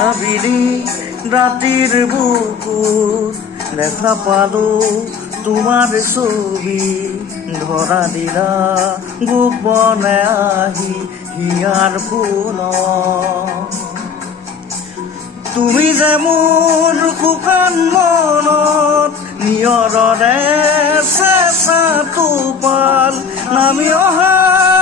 আবিলি ৰাতিৰ বুকুত দেখা পালো তোমাৰ ছবি ধৰা দিলা গোপনে আহি হিয়াৰ কোন তুমি যে মোৰ শুকান মনত নিয়ৰৰে চেঁচা টোপাল নামি অহা